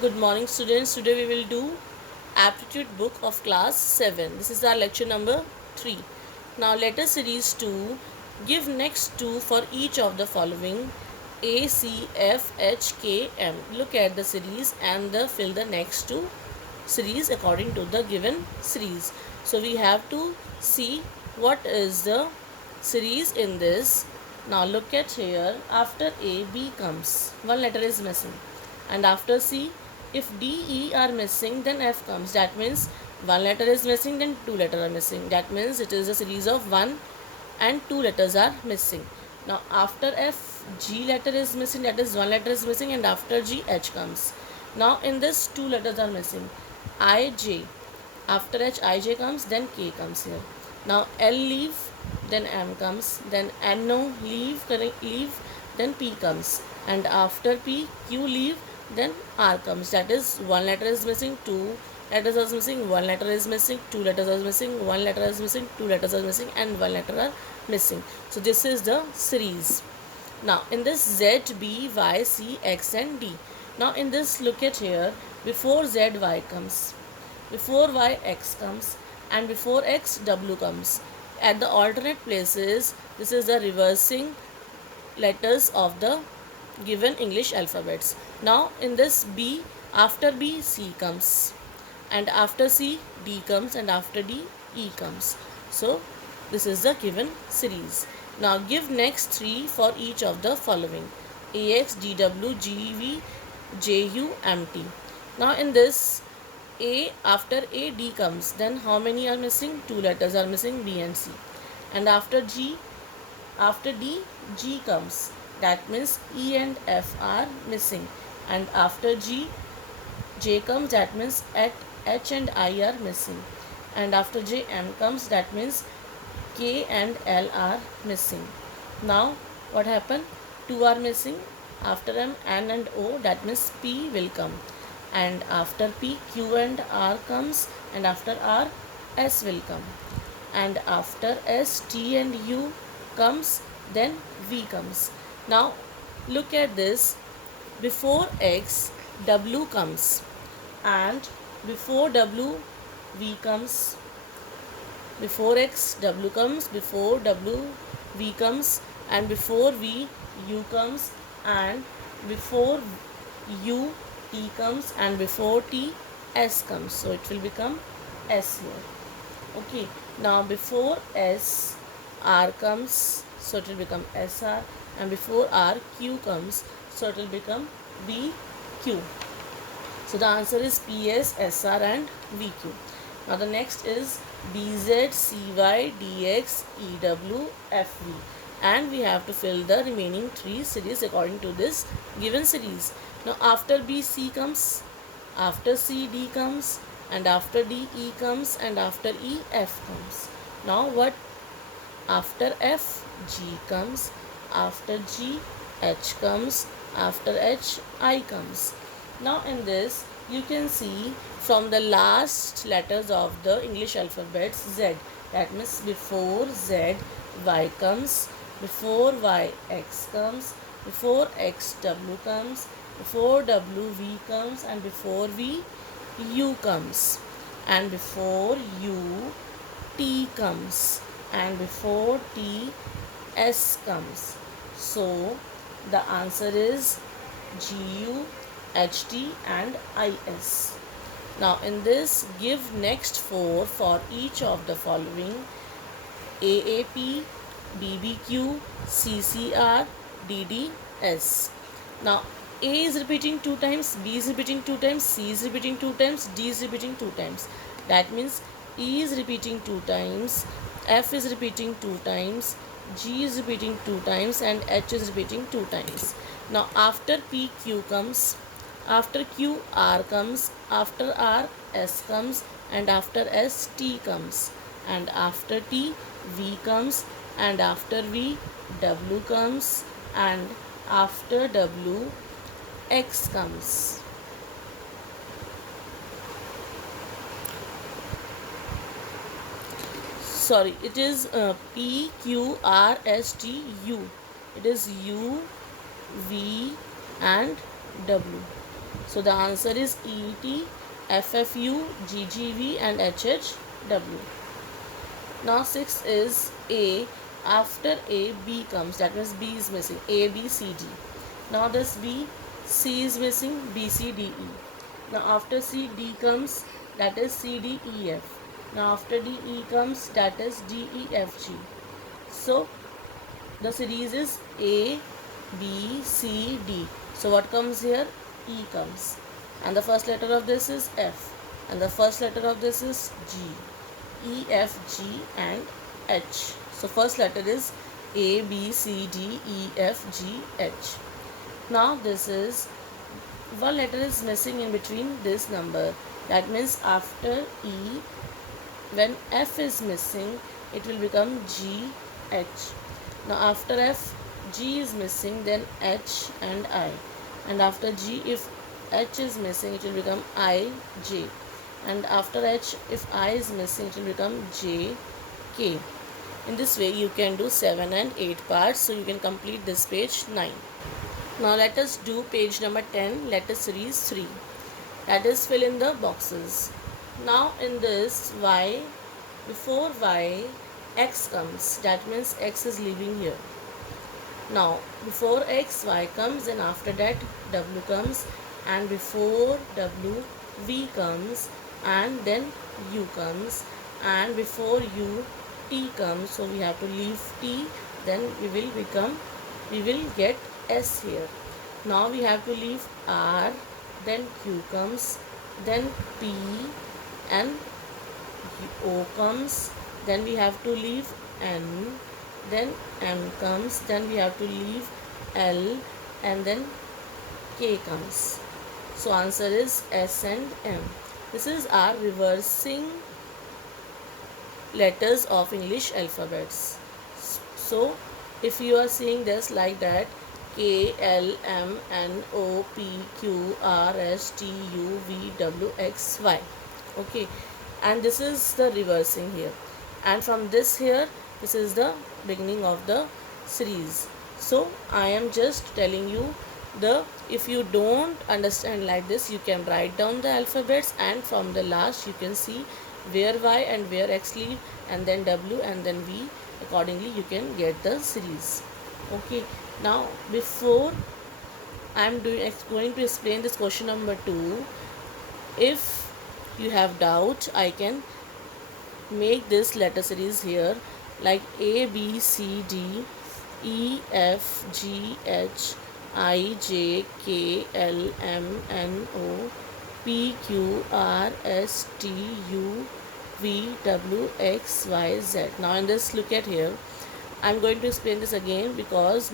Good morning, students. Today we will do aptitude book of class 7. This is our lecture number 3. Now letter series 2. Give next two for each of the following: A, C, F, H, K, M. Look at the series and fill the next two series according to the given series. So we have to see what is the series in this. Now look at here. After A, B comes. One letter is missing. And after C, if D, E are missing, then F comes. That means one letter is missing, then two letters are missing. That means it is a series of one and two letters are missing. Now after F, G letter is missing, that is one letter is missing, and after G, H comes. Now in this two letters are missing. I, J. After H, I, J comes, then K comes here. Now L leave, then M comes, then N O leave, then P comes, and after P, Q leave, then R comes. That is one letter is missing, two letters are missing, one letter is missing, two letters are missing, one letter is missing, two letters are missing, and one letter are missing. So this is the series. Now in this Z, B, Y, C, X and D. Now in this, look at here. Before Z, Y comes, before Y, X comes, and before X, W comes. At the alternate places, this is the reversing letters of the given English alphabets. Now in this B, after B, C comes, and after C, D comes, and after D, E comes. So this is the given series. Now give next three for each of the following: AX, DW, GV, JU, MT. Now in this, A, after A, D comes, then how many are missing? Two letters are missing, B and C. And after G, after D, G comes. That means E and F are missing. And after G, J comes. That means at H and I are missing. And after J, M comes. That means K and L are missing. Now what happened? Two are missing. After M, N and O, that means P will come. And after P, Q and R comes. And after R, S will come. And after S, T and U comes, then V comes. Now look at this. Before X, W comes, and before W, V comes. Before X, W comes, before W, V comes, and before V, U comes, and before U, T comes, and before T, S comes. So it will become S here. Okay, now before S, R comes, so it will become SR, and before R, Q comes, so it will become VQ. So the answer is PS, SR and VQ. Now the next is DZ, CY, DX, EW, FV, and we have to fill the remaining three series according to this given series. Now after B, C comes, after C, D comes, and after D, E comes, and after E, F comes. Now what? After F, G comes, after G, H comes, after H, I comes. Now in this, you can see from the last letters of the English alphabet Z. That means before Z, Y comes, before Y, X comes, before X, W comes, before W, V comes, and before V, U comes, and before U, T comes, and before T, S comes. So the answer is GU, HT and IS. Now in this, give next four for each of the following: AAP, BBQ, CCR, DDS. Now A is repeating two times, B is repeating two times, C is repeating two times, D is repeating two times. That means E is repeating two times, F is repeating two times, G is repeating two times, and H is repeating two times. Now after P, Q comes, after Q, R comes, after R, S comes, and after S, T comes, and after T, V comes, and after V, W comes, and after W, X comes. Sorry, it is P, Q, R, S, T, U. It is U, V and W. So the answer is ET, FFU, GGV and HHW. Now 6 is A. After A, B comes. That means B is missing. A, B, C, D. Now this B, C is missing. B, C, D, E. Now after C, D comes. That is C, D, E, F. Now after D, E comes. That is D, E, F, G. So the series is A, B, C, D. So what comes here? E comes. And the first letter of this is F. And the first letter of this is G. E, F, G and H. So first letter is A, B, C, D, E, F, G, H. Now this is one letter is missing in between this number. That means after E, when F is missing, it will become G, H. Now after F, G is missing, then H and I. And after G, if H is missing, it will become I, J. And after H, if I is missing, it will become J, K. In this way, you can do 7 and 8 parts. So you can complete this page 9. Now let us do page number 10, letter series 3. That is fill in the boxes. Now in this Y, before Y, X comes. That means X is leaving here. Now before X, Y comes, and after that W comes, and before W, V comes, and then U comes, and before U, T comes. So we have to leave T, then we will get S here. Now we have to leave R, then Q comes, then P and O comes, then we have to leave N, then M comes, then we have to leave L, and then K comes. So answer is S and M. This is our reversing letters of English alphabets. So if you are seeing this like that, K, L, M, N, O, P, Q, R, S, T, U, V, W, X, Y. Okay, and this is the reversing here, and from this here, this is the beginning of the series. So I am just telling you, the if you don't understand like this, you can write down the alphabets, and from the last you can see where Y and where X leave, and then W and then V. Accordingly you can get the series. Okay, now before I am going to explain this question number 2, if you have doubt, I can make this letter series here like A, B, C, D, E, F, G, H, I, J, K, L, M, N, O, P, Q, R, S, T, U, V, W, X, Y, Z. Now in this, look at here, I am going to explain this again because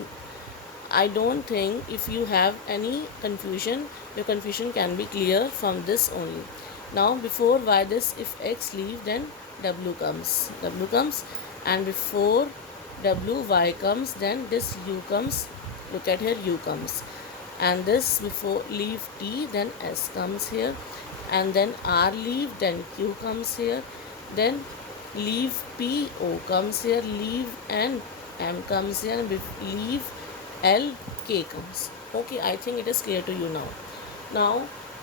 I don't think if you have any confusion, your confusion can be clear from this only. Now before Y, this, if X leave, then W comes, and before W, Y comes, then this U comes. Look at here, U comes, and this before leave T, then S comes here, and then R leave, then Q comes here, then leave P, O comes here, leave N, M comes here, and leave L, K comes. Okay, I think it is clear to you now. Now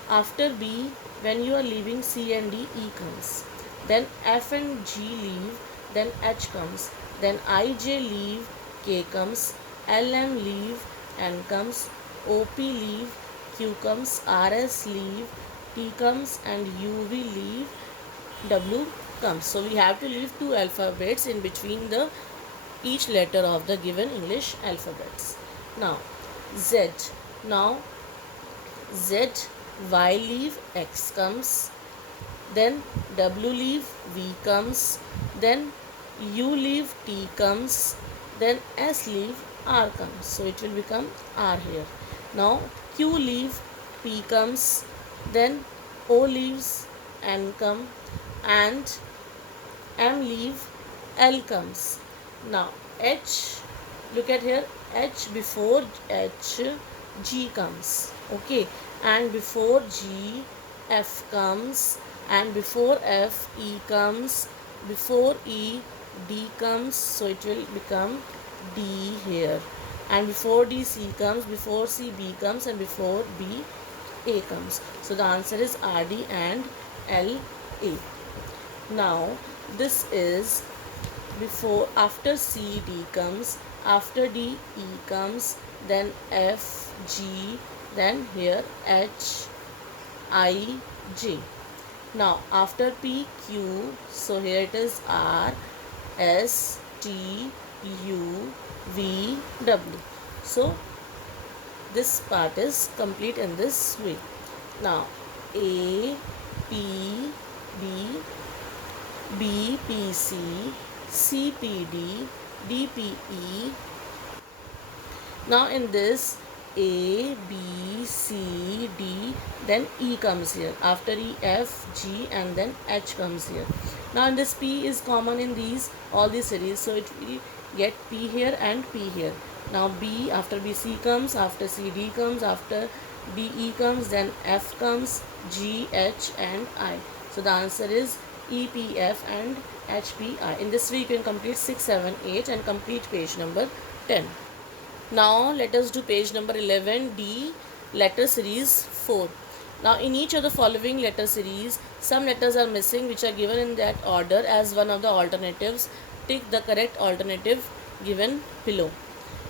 after B, when you are leaving C and D, E comes, then F and G leave, then H comes, then I, J leave, K comes, L, M leave, N comes, O, P leave, Q comes, R, S leave, T comes, and U, V leave, W comes. So we have to leave 2 alphabets in between the each letter of the given English alphabets. Now Z. Now Z, Y leave, X comes, then W leave, V comes, then U leave, T comes, then S leave, R comes. So it will become R here. Now Q leave, P comes, then O leaves, N come, and M leave, L comes. Now H, look at here, H, before H, G comes. Okay, and before G, F comes, and before F, E comes, before E, D comes. So it will become D here, and before D, C comes, before C, B comes, and before B, A comes. So the answer is RD and LA. Now this is before, after C D comes, after D E comes, then F G, then here H I J. Now after P Q, so here it is R S T U V W. So this part is complete in this way. Now A P B B P C C P D D P E. Now in this A B C D, then E comes here, after E F G, and then H comes here. Now in this P is common in these all these series, so it will get P here and P here. Now B, after BC comes, after CD comes, after DE comes, then F comes, G, H and I. So the answer is EPF and HPI. In this way you can complete 6, 7, 8 and complete page number 10. Now let us do page number 11, D, letter series 4. Now in each of the following letter series, some letters are missing which are given in that order as one of the alternatives. Tick the correct alternative given below.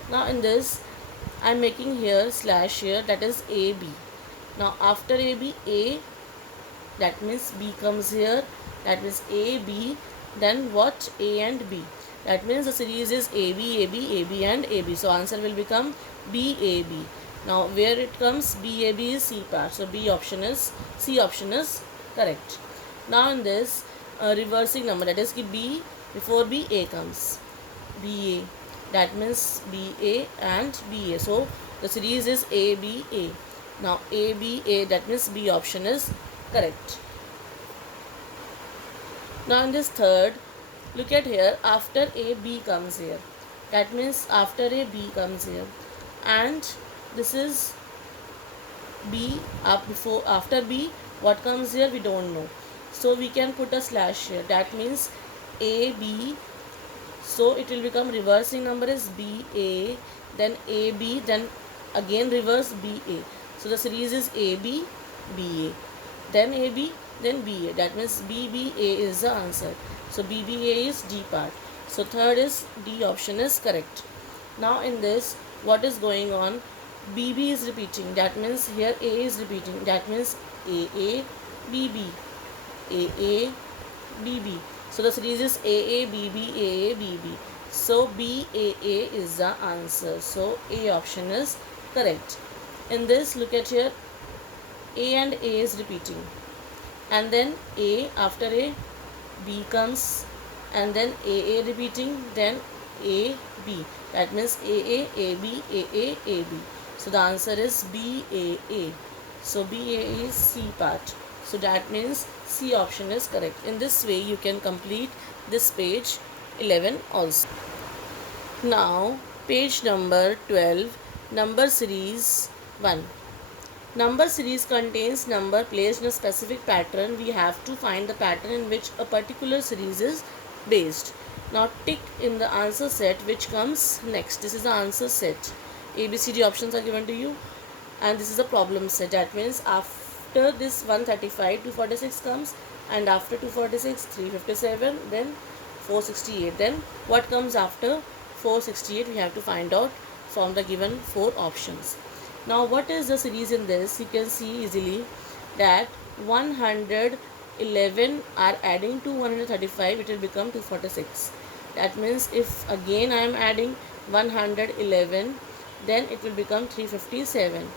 Now in this, I am making here slash here, that is AB. Now after AB, A, that means B comes here, that means A, B, then what? A and B. That means the series is AB, AB, AB and AB. So answer will become BAB. Now where it comes, BAB is C part. So C option is correct. Now in this reversing number, that is B, before B, A comes. BA. That means BA and BA. So the series is ABA. Now ABA, that means B option is correct. Now in this third, look at here, after A, B comes here. That means after A, B comes here. And this is B, up before, after B, what comes here we don't know. So we can put a slash here. That means AB. So it will become reversing number is BA, then AB, then again reverse BA. So the series is AB, BA, then AB, then BA. That means BBA is the answer. So BBA is D part. So third is D option is correct. Now in this, what is going on? BB is repeating. That means here A is repeating. That means AA, BB, AA, BB. So the series is AA, BB, AA, BB. So BAA is the answer. So A option is correct. In this, look at here, A and A is repeating. And then A, after A, B comes, and then AA repeating, then AB. That means AA, AB, AA, AB. So the answer is BAA. So BA is C part. So that means C option is correct. In this way you can complete this page 11 also. Now page number 12, number series 1. Number series contains number placed in a specific pattern. We have to find the pattern in which a particular series is based. Now tick in the answer set which comes next. This is the answer set. ABCD options are given to you, and this is a problem set. That means after this 135, 246 comes, and after 246, 357, then 468. Then what comes after 468 we have to find out from the given 4 options. Now what is the series in this? You can see easily that 111 are adding to 135, it will become 246. That means if again I am adding 111, then it will become 357.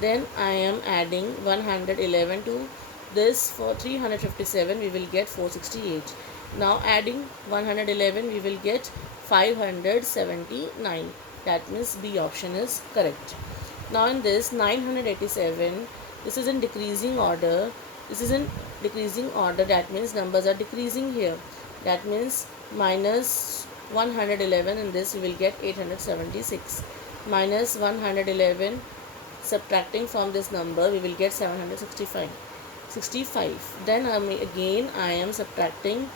Then I am adding 111 to this, for 357 we will get 468. Now adding 111 we will get 579. That means B option is correct. Now in this 987, this is in decreasing order. This is in decreasing order. That means numbers are decreasing here. That means minus 111, in this we will get 876. Minus 111, subtracting from this number we will get 765. Then again I am subtracting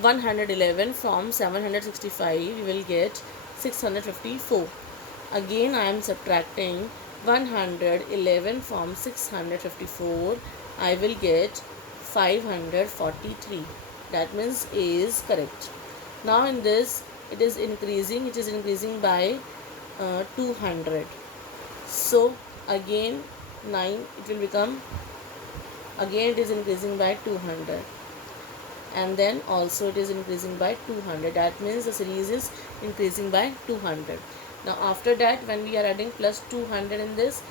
111 from 765, we will get 654. Again I am subtracting 111 from 654, I will get 543. That means A is correct. Now in this, it is increasing by 200. So again 9, it will become, again it is increasing by 200, and then also it is increasing by 200. That means the series is increasing by 200. Now after that, when we are adding plus 200 in this,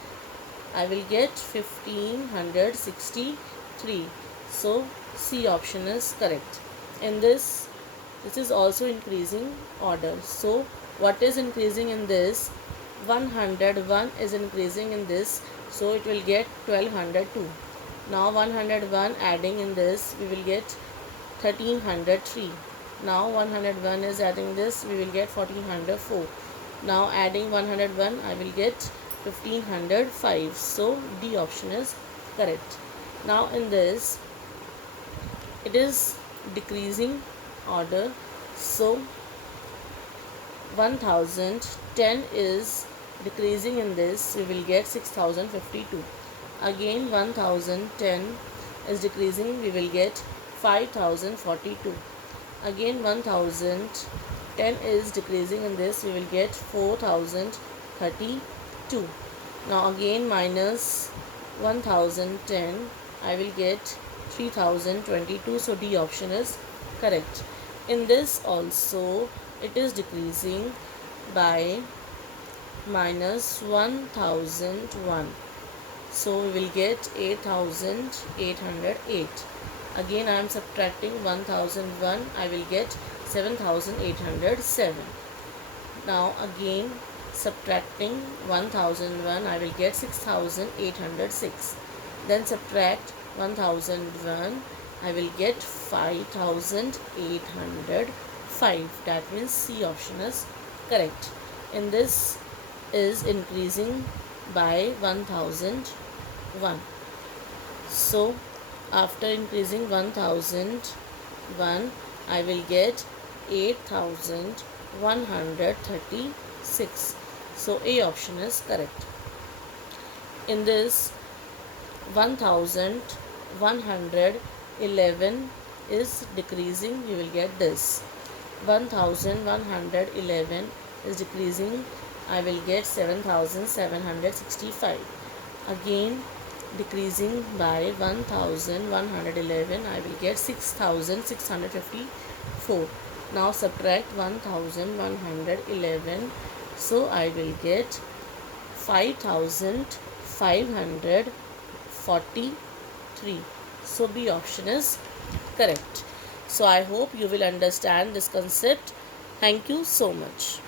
I will get 1563. So C option is correct. In this is also increasing order. So what is increasing in this? 101 is increasing in this, so it will get 1202. Now 101 adding in this, we will get 1303. Now 101 is adding this, we will get 1404. Now adding 101, I will get 1505. So D option is correct. Now in this, it is decreasing order. So 1010 is decreasing in this, we will get 6052. Again 1010 is decreasing, we will get 5042. Again 1010 is decreasing in this, we will get 4032. Now again minus 1010, I will get 3022. So D option is correct. In this also, it is decreasing by minus 1001. So we will get 8808. Again I am subtracting 1001, I will get 7807. Now again subtracting 1001, I will get 6806. Then subtract 1001, I will get 5805. That means C option is correct. In this is increasing by 1001. So after increasing 1001, I will get 8136. So A option is correct. In this 1111 is decreasing, you will get this. 1111 is decreasing, I will get 7765. Again decreasing by 1111, I will get 6654. Now subtract 1111, so I will get 5543. So B option is correct. So I hope you will understand this concept. Thank you so much.